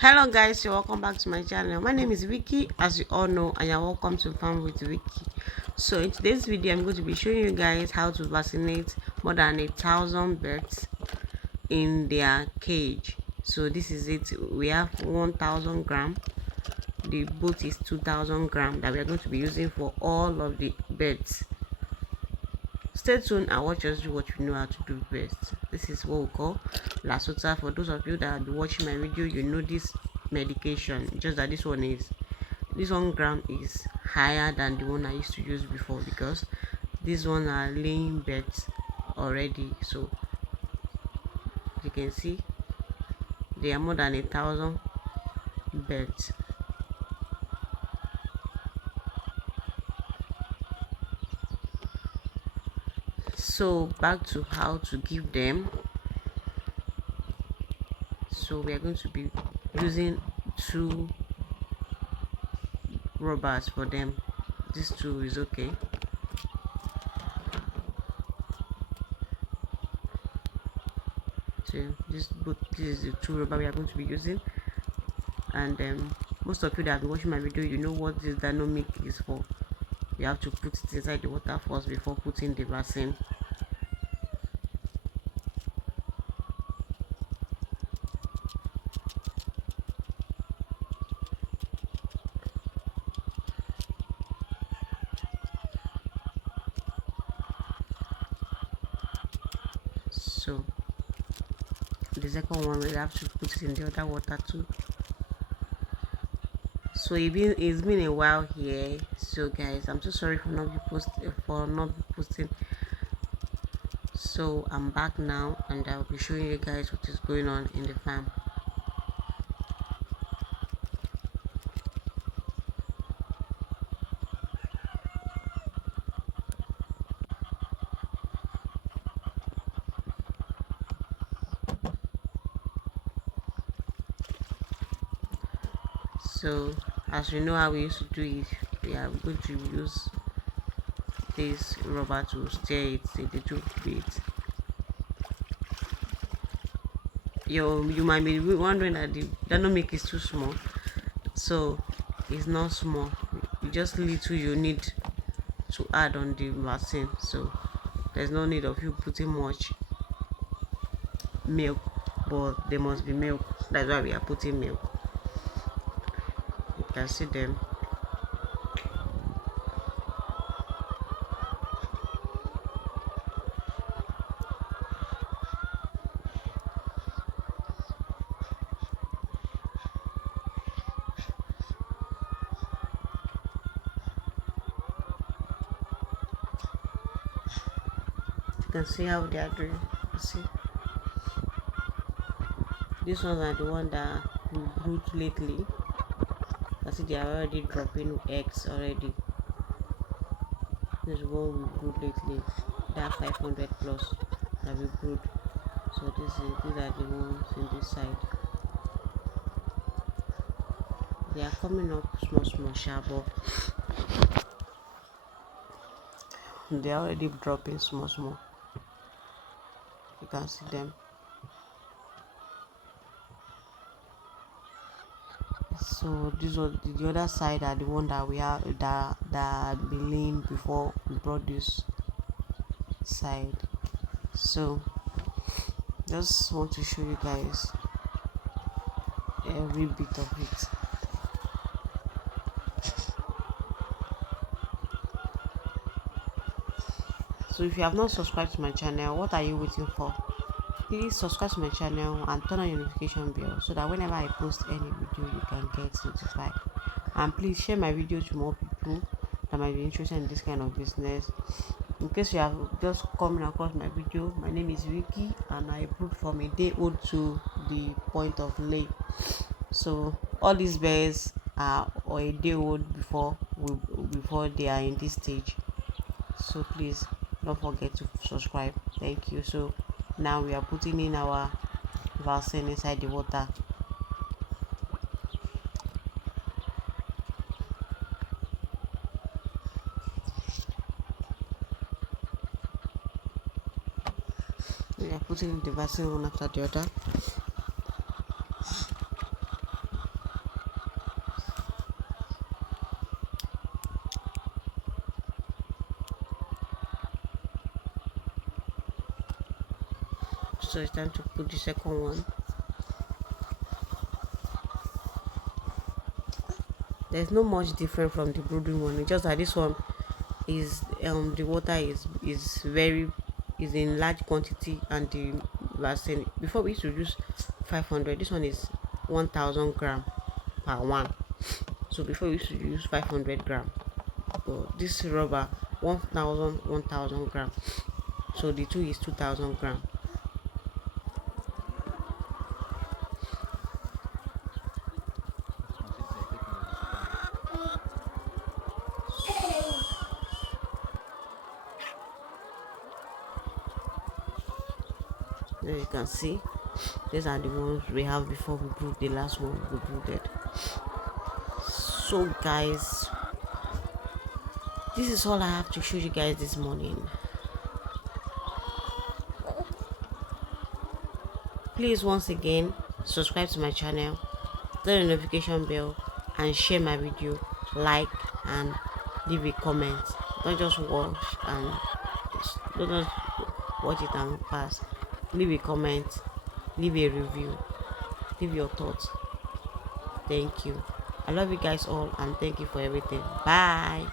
Hello guys, you're welcome back to my channel. My name is Vicky, as you all know, and you're welcome to Farm with Vicky. So in today's video, I'm going to be showing you guys how to vaccinate more than 1,000 birds in their cage. So this is it. We have 1,000 gram. The boat is 2,000 gram that we are going to be using for all of the birds. Stay tuned and watch us do what we know how to do best. This is what we call Lasota. For those of you that have been watching my video, you know this medication, just that this one gram is higher than the one I used to use before, because this one are laying beds already. So you can see they are more than 1,000 beds. So back to how to give them. So we are going to be using two rubbers for them. This two is okay. So this is the two rubber we are going to be using. And most of you that have been watching my video, you know what this dynamic is for. You have to put it inside the water first before putting the vaccine. So the second one, we have to put it in the other water too. So it's been a while here. So guys, I'm so sorry for not posting. So I'm back now, and I'll be showing you guys what is going on in the farm. So as you know how we used to do it, we are going to use this rubber to stir it a little bit. You might be wondering that the dynamic is too small. So it's not small, it's just little you need to add on the vaccine. So there's no need of you putting much milk, but there must be milk. That's why we are putting milk. You can see them. You can see how they are doing. You see, these ones are the one that we brewed lately. I see they are already dropping eggs already. This is one we brewed lately. That 500 plus that we brewed. So these are the ones in this side. They are coming up small sharp, but they are already dropping small. You can see them. So this was the other side, are the one that we have that been laying before we brought this side. So just want to show you guys every bit of it. So if you have not subscribed to my channel, what are you waiting for? Please subscribe to my channel and turn on your notification bell, so that whenever I post any video, you can get notified. And please share my video to more people that might be interested in this kind of business. In case you have just coming across my video, my name is Vicky, and I brood from a day old to the point of lay. So all these bears are a day old before they are in this stage. So please don't forget to subscribe. Thank you. So now we are putting in our vaccine inside the water. We are putting in the vaccine one after the other. so it's time to put the second one. There's no much different from the brooding one. It's just that this one is the water is in large quantity, and the vaccine, before we used to use 500, this one is 1000 gram per one. So before we used to use 500 gram, but this rubber 1000 gram, so the two is 2000 gram. Now you can see these are the ones we have before we brew the last one we brewed. So guys, this is all I have to show you guys this morning. Please once again subscribe to my channel, turn the notification bell, and share my video, like and leave a comment. Don't just watch and don't just watch it and pass. Leave a comment, leave a review, leave your thoughts. Thank you. I love you guys all, and thank you for everything. Bye.